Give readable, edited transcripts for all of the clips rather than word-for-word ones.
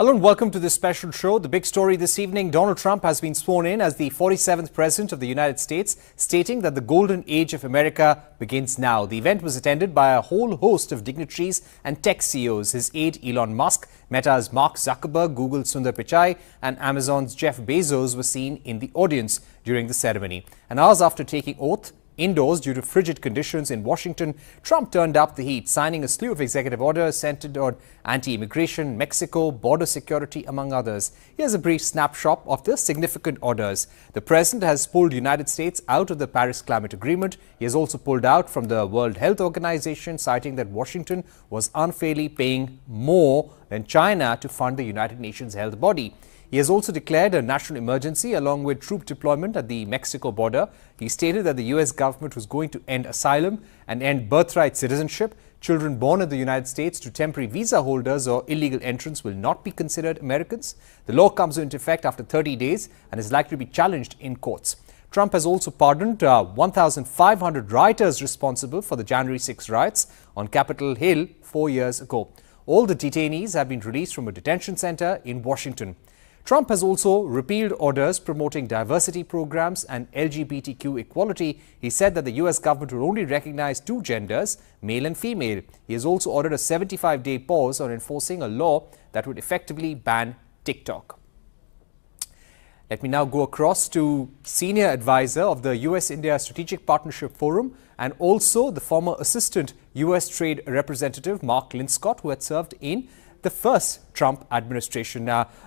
Hello and welcome to this special show. The big story this evening, Donald Trump has been sworn in as the 47th President of the United States, stating that the golden age of America begins now. The event was attended by a whole host of dignitaries and tech CEOs. His aide Elon Musk, Meta's Mark Zuckerberg, Google's Sundar Pichai and Amazon's Jeff Bezos were seen in the audience during the ceremony. And hours after taking oath, indoors due to frigid conditions in Washington, Trump turned up the heat, signing a slew of executive orders centered on anti-immigration, Mexico, border security, among others. Here's a brief snapshot of the significant orders. The president has pulled the United States out of the Paris Climate Agreement. He has also pulled out from the World Health Organization, citing that Washington was unfairly paying more than China to fund the United Nations health body. He has also declared a national emergency along with troop deployment at the Mexico border. He stated that the U.S. government was going to end asylum and end birthright citizenship. Children born in the United States to temporary visa holders or illegal entrants will not be considered Americans. The law comes into effect after 30 days and is likely to be challenged in courts. Trump has also pardoned 1,500 rioters responsible for the January 6 riots on Capitol Hill 4 years ago. All the detainees have been released from a detention center in Washington. Trump has also repealed orders promoting diversity programs and LGBTQ equality. He said that the U.S. government will only recognize two genders, male and female. He has also ordered a 75-day pause on enforcing a law that would effectively ban TikTok. Let me now go across to senior advisor of the U.S.-India Strategic Partnership Forum and also the former assistant U.S. Trade Representative Mark Linscott, who had served in the first Trump administration.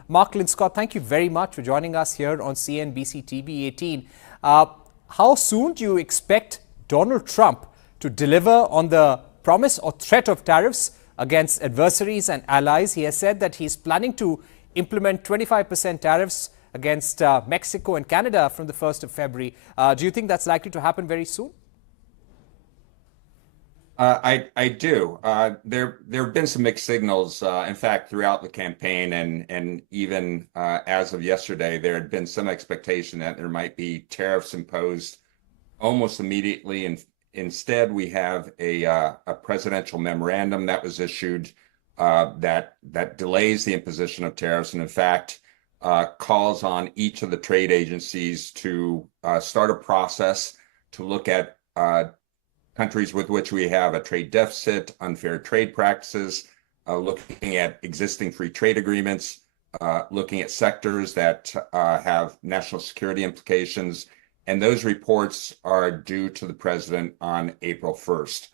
Mark Linscott, thank you very much for joining us here on CNBC TV 18. How soon do you expect Donald Trump to deliver on the promise or threat of tariffs against adversaries and allies? He has said that he's planning to implement 25% tariffs against Mexico and Canada from the 1st of February. Do you think that's likely to happen very soon? I do. There have been some mixed signals, in fact, throughout the campaign, and even as of yesterday, there had been some expectation that there might be tariffs imposed almost immediately. And instead, we have a presidential memorandum that was issued that delays the imposition of tariffs, and in fact, calls on each of the trade agencies to start a process to look at countries with which we have a trade deficit, unfair trade practices, looking at existing free trade agreements, looking at sectors that have national security implications. And those reports are due to the president on April 1st.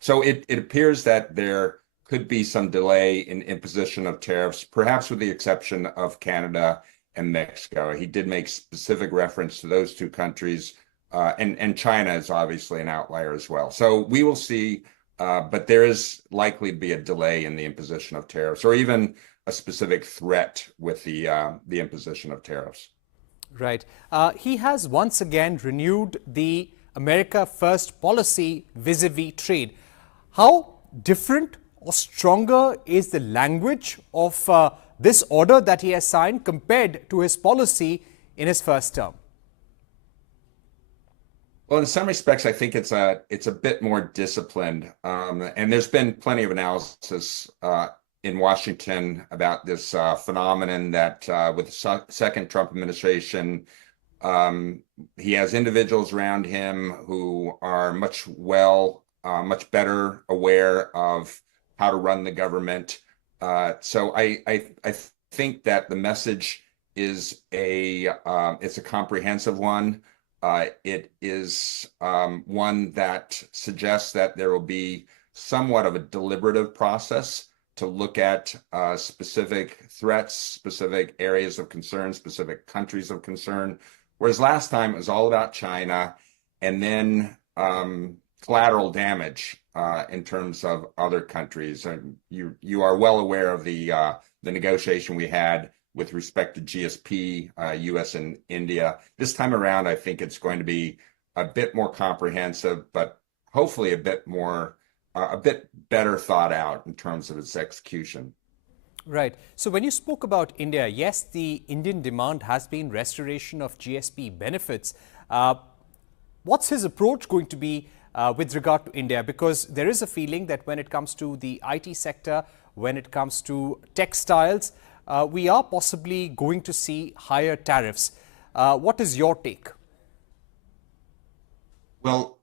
So it appears that there could be some delay in imposition of tariffs, perhaps with the exception of Canada and Mexico. He did make specific reference to those two countries. And China is obviously an outlier as well. So we will see, but there is likely to be a delay in the imposition of tariffs, or even a specific threat with the imposition of tariffs. Right. He has once again renewed the America First policy vis-a-vis trade. How different or stronger is the language of this order that he has signed compared to his policy in his first term? Well, in some respects, I think it's a bit more disciplined, and there's been plenty of analysis in Washington about this phenomenon that with the second Trump administration, he has individuals around him who are much better aware of how to run the government. So I think that the message is it's a comprehensive one. It is one that suggests that there will be somewhat of a deliberative process to look at specific threats, specific areas of concern, specific countries of concern, whereas last time it was all about China and then collateral damage in terms of other countries. And you are well aware of the negotiation we had with respect to GSP, U.S. and India. This time around, I think it's going to be a bit more comprehensive, but hopefully a bit better thought out in terms of its execution. Right. So when you spoke about India, yes, the Indian demand has been restoration of GSP benefits. What's his approach going to be with regard to India? Because there is a feeling that when it comes to the IT sector when it comes to textiles. We are possibly going to see higher tariffs. What is your take? Well,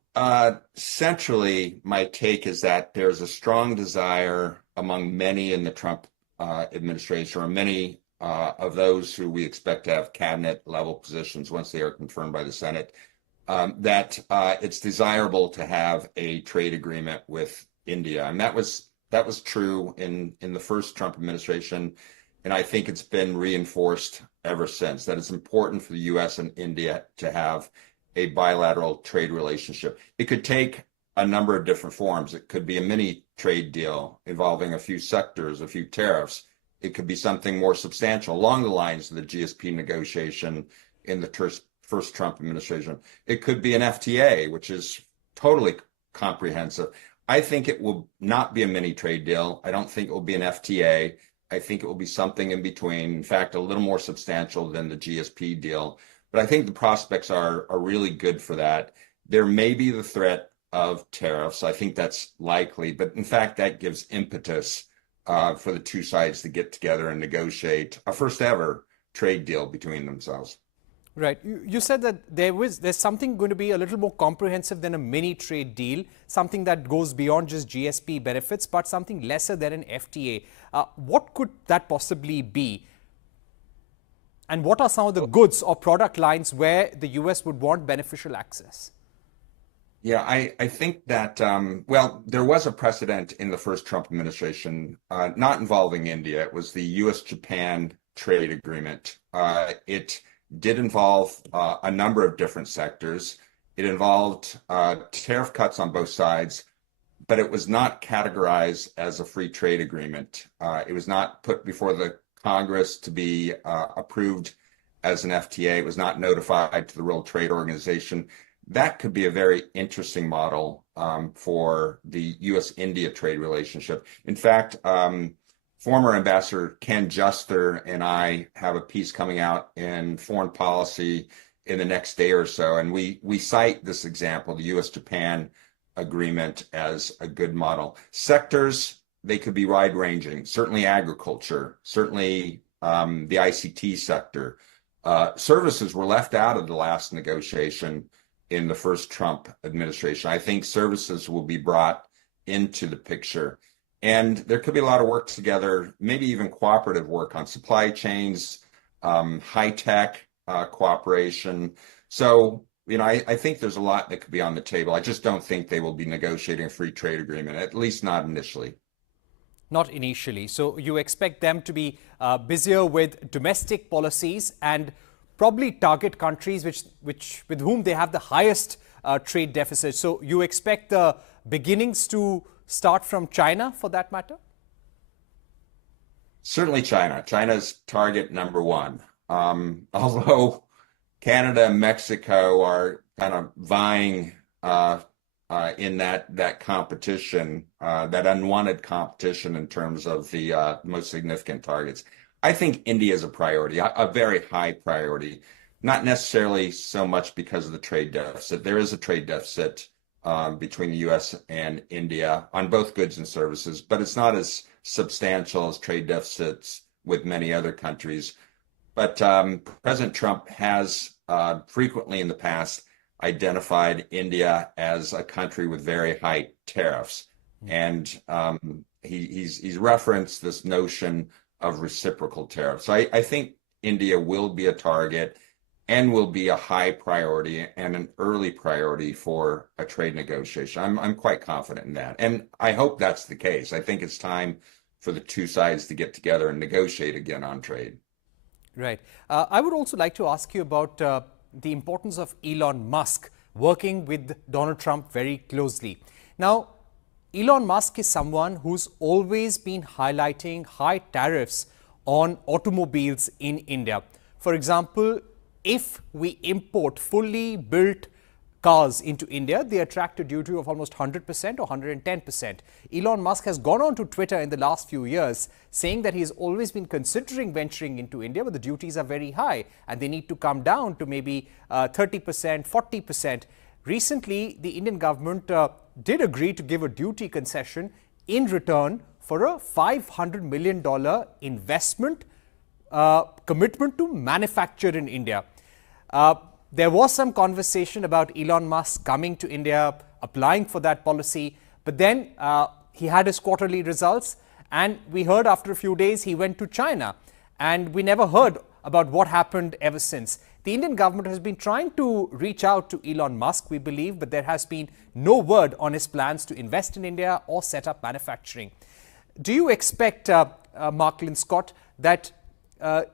centrally, my take is that there's a strong desire among many in the Trump administration, or many of those who we expect to have cabinet level positions once they are confirmed by the Senate, that it's desirable to have a trade agreement with India. And that was true in the first Trump administration. And I think it's been reinforced ever since, that it's important for the U.S. and India to have a bilateral trade relationship. It could take a number of different forms. It could be a mini trade deal involving a few sectors, a few tariffs. It could be something more substantial along the lines of the GSP negotiation in the first Trump administration. It could be an FTA, which is totally comprehensive. I think it will not be a mini trade deal. I don't think it will be an FTA. I think it will be something in between, in fact, a little more substantial than the GSP deal. But I think the prospects are really good for that. There may be the threat of tariffs. I think that's likely. But in fact, that gives impetus for the two sides to get together and negotiate a first ever trade deal between themselves. Right. You said that there's something going to be a little more comprehensive than a mini trade deal, something that goes beyond just GSP benefits, but something lesser than an FTA. What could that possibly be? And what are some of the goods or product lines where the U.S. would want beneficial access? Yeah, I think that, well, there was a precedent in the first Trump administration, not involving India. It was the U.S. Japan trade agreement. It did involve a number of different sectors. It involved tariff cuts on both sides, but it was not categorized as a free trade agreement. It was not put before the Congress to be approved as an FTA. It was not notified to the World Trade Organization. That could be a very interesting model for the U.S.-India trade relationship. In fact, former Ambassador Ken Juster and I have a piece coming out in Foreign Policy in the next day or so, and we cite this example, the U.S.-Japan agreement, as a good model. Sectors, they could be wide-ranging, certainly agriculture, certainly the ICT sector. Services were left out of the last negotiation in the first Trump administration. I think services will be brought into the picture. And there could be a lot of work together, maybe even cooperative work on supply chains, high-tech cooperation. So, I think there's a lot that could be on the table. I just don't think they will be negotiating a free trade agreement, at least not initially. Not initially. So you expect them to be busier with domestic policies and probably target countries with whom they have the highest trade deficit. So you expect the beginnings to start from China, for that matter? Certainly China. China's target number one. Although Canada and Mexico are kind of vying in that competition, that unwanted competition in terms of the most significant targets. I think India is a priority, a very high priority, not necessarily so much because of the trade deficit. There is a trade deficit between the U.S. and India on both goods and services, but it's not as substantial as trade deficits with many other countries. But President Trump has frequently in the past identified India as a country with very high tariffs. And he's referenced this notion of reciprocal tariffs. So I think India will be a target and will be a high priority and an early priority for a trade negotiation. I'm quite confident in that. And I hope that's the case. I think it's time for the two sides to get together and negotiate again on trade. Right. I would also like to ask you about the importance of Elon Musk working with Donald Trump very closely. Now, Elon Musk is someone who's always been highlighting high tariffs on automobiles in India. For example, if we import fully built cars into India, they attract a duty of almost 100% or 110%. Elon Musk has gone on to Twitter in the last few years saying that he's always been considering venturing into India, but the duties are very high and they need to come down to maybe 30%, 40%. Recently, the Indian government did agree to give a duty concession in return for a $500 million investment commitment to manufacture in India. There was some conversation about Elon Musk coming to India, applying for that policy, but then he had his quarterly results, and we heard after a few days he went to China, and we never heard about what happened ever since. The Indian government has been trying to reach out to Elon Musk, we believe, but there has been no word on his plans to invest in India or set up manufacturing. Do you expect, Mark Linscott, that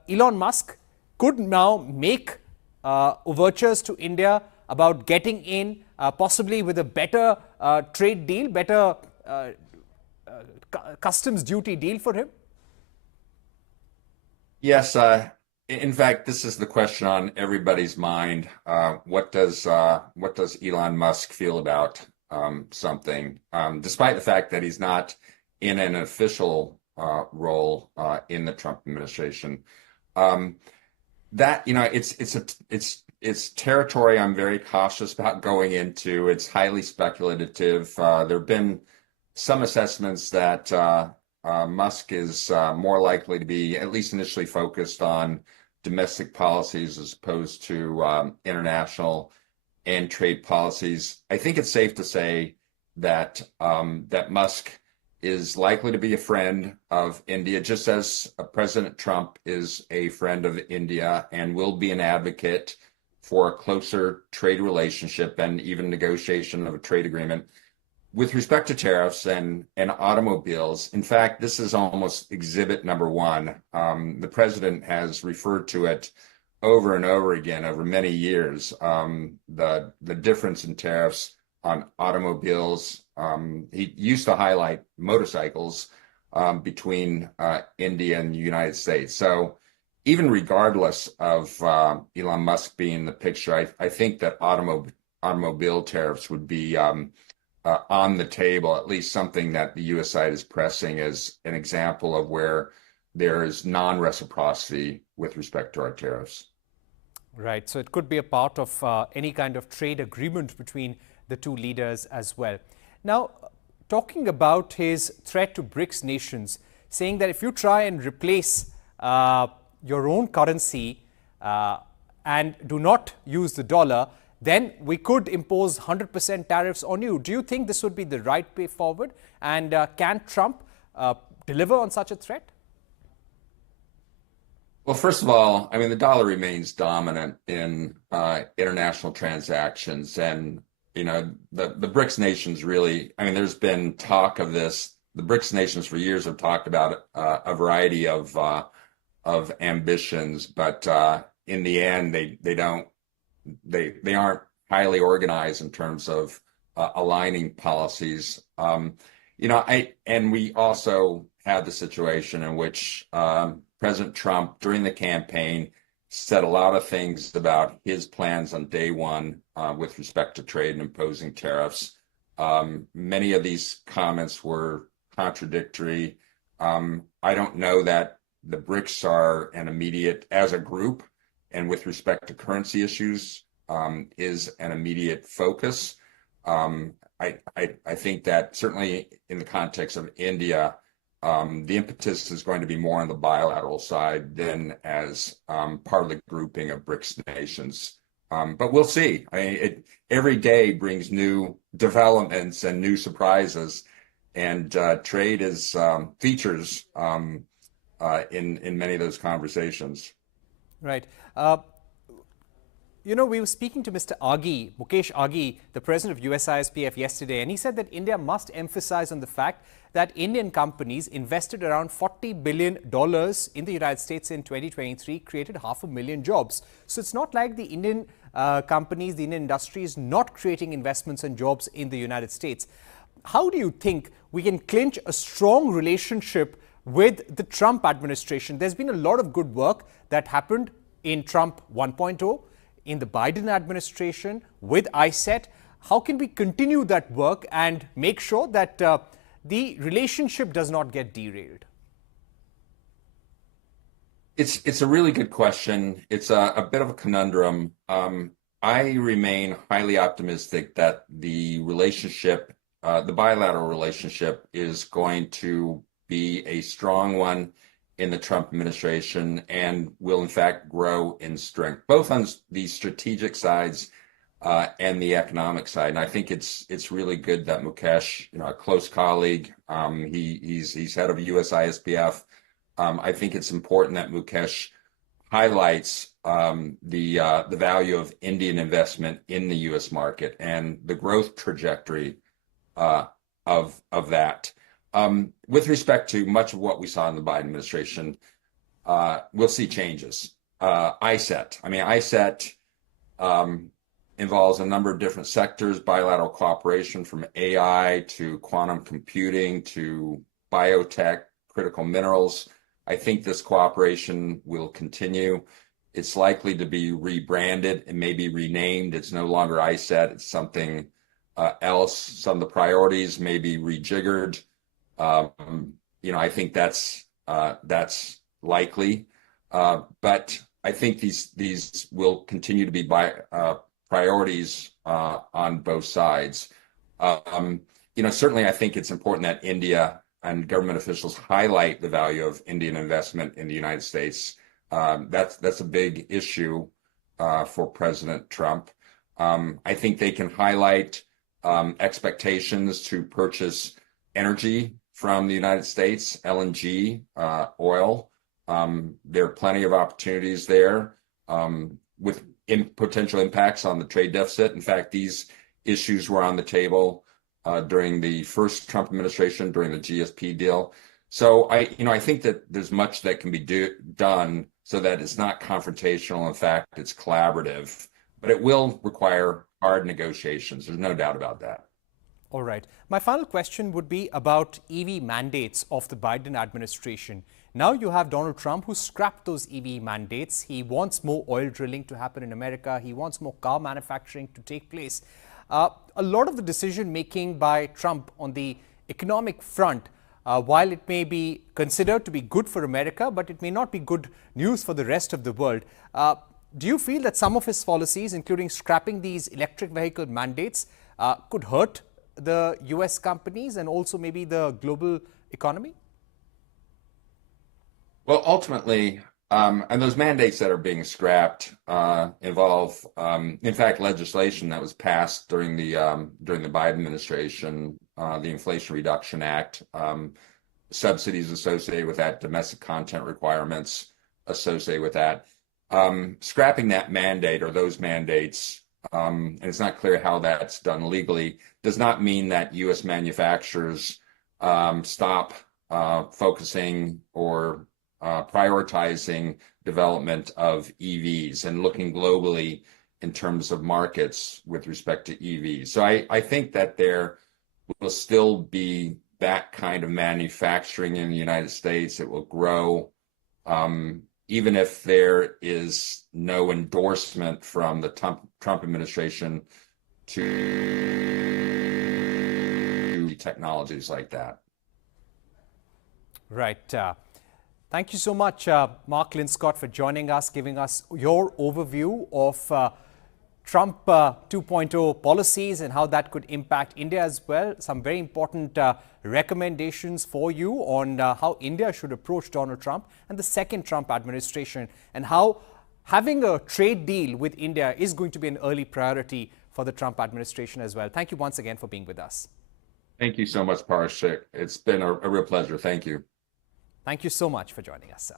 Elon Musk could now make overtures to India about getting in, possibly with a better trade deal, better customs duty deal for him? Yes, in fact, this is the question on everybody's mind. What does Elon Musk feel about something, despite the fact that he's not in an official role in the Trump administration? That, you know, it's territory I'm very cautious about going into. It's highly speculative. There have been some assessments that Musk is more likely to be, at least initially, focused on domestic policies as opposed to international and trade policies. I think it's safe to say that that Musk is likely to be a friend of India, just as President Trump is a friend of India and will be an advocate for a closer trade relationship and even negotiation of a trade agreement. With respect to tariffs and automobiles, in fact, this is almost exhibit number one. The president has referred to it over and over again over many years. The difference in tariffs on automobiles. He used to highlight motorcycles between India and the United States. So even regardless of Elon Musk being in the picture, I think that automobile tariffs would be on the table, at least something that the U.S. side is pressing as an example of where there is non-reciprocity with respect to our tariffs. Right. So it could be a part of any kind of trade agreement between the two leaders as well. Now, talking about his threat to BRICS nations, saying that if you try and replace your own currency and do not use the dollar, then we could impose 100% tariffs on you. Do you think this would be the right way forward? And can Trump deliver on such a threat? Well, first of all, I mean, the dollar remains dominant in international transactions. And, you know, the BRICS nations really, I mean, there's been talk of this. The BRICS nations for years have talked about a variety of ambitions, but in the end, they aren't highly organized in terms of aligning policies. You know, and we also had the situation in which President Trump, during the campaign, said a lot of things about his plans on day one with respect to trade and imposing tariffs. Many of these comments were contradictory. I don't know that the BRICS are an immediate, as a group, and with respect to currency issues, is an immediate focus. I think that certainly in the context of India, the impetus is going to be more on the bilateral side than as part of the grouping of BRICS nations. But we'll see. I mean, every day brings new developments and new surprises, and trade is features in many of those conversations. Right. You know, we were speaking to Mr. Aghi, Mukesh Aghi, the president of USISPF yesterday, and he said that India must emphasize on the fact that Indian companies invested around $40 billion in the United States in 2023, created 500,000 jobs. So it's not like the Indian companies, the Indian industry is not creating investments and jobs in the United States. How do you think we can clinch a strong relationship with the Trump administration? There's been a lot of good work that happened in Trump 1.0, in the Biden administration, with ISET. How can we continue that work and make sure that the relationship does not get derailed? It's a really good question. It's a bit of a conundrum. I remain highly optimistic that the relationship, the bilateral relationship, is going to be a strong one in the Trump administration and will in fact grow in strength, both on the strategic sides and the economic side. And I think it's really good that Mukesh, a close colleague, he's head of USISPF. I think it's important that Mukesh highlights the value of Indian investment in the U.S. market and the growth trajectory of that. With respect to much of what we saw in the Biden administration, we'll see changes. ISET involves a number of different sectors, bilateral cooperation from AI to quantum computing to biotech, critical minerals. I think this cooperation will continue. It's likely to be rebranded and maybe renamed. It's no longer ISET, it's something else. Some of the priorities may be rejiggered. I think that's likely. But I think these will continue to be priorities on both sides. Certainly I think it's important that India and government officials highlight the value of Indian investment in the United States. That's a big issue for President Trump. I think they can highlight expectations to purchase energy from the United States, LNG, oil. There are plenty of opportunities there with potential impacts on the trade deficit. In fact, these issues were on the table during the first Trump administration, during the GSP deal. So I think that there's much that can be done so that it's not confrontational. In fact, it's collaborative, but it will require hard negotiations. There's no doubt about that. All right. My final question would be about EV mandates of the Biden administration. Now you have Donald Trump who scrapped those EV mandates. He wants more oil drilling to happen in America. He wants more car manufacturing to take place. A lot of the decision making by Trump on the economic front, while it may be considered to be good for America, but it may not be good news for the rest of the world. Do you feel that some of his policies, including scrapping these electric vehicle mandates, could hurt the US companies and also maybe the global economy? Well, ultimately, and those mandates that are being scrapped involve, in fact, legislation that was passed during the Biden administration, the Inflation Reduction Act, subsidies associated with that, domestic content requirements associated with that. Scrapping that mandate or those mandates, and it's not clear how that's done legally, does not mean that U.S. manufacturers stop focusing or prioritizing development of EVs and looking globally in terms of markets with respect to EVs. So I think that there will still be that kind of manufacturing in the United States. It will grow, even if there is no endorsement from the Trump administration to technologies like that. Right. Thank you so much, Mark Linscott, for joining us, giving us your overview of Trump 2.0 policies and how that could impact India as well. Some very important recommendations for you on how India should approach Donald Trump and the second Trump administration, and how having a trade deal with India is going to be an early priority for the Trump administration as well. Thank you once again for being with us. Thank you so much, Parikshit. It's been a real pleasure. Thank you. Thank you so much for joining us, sir.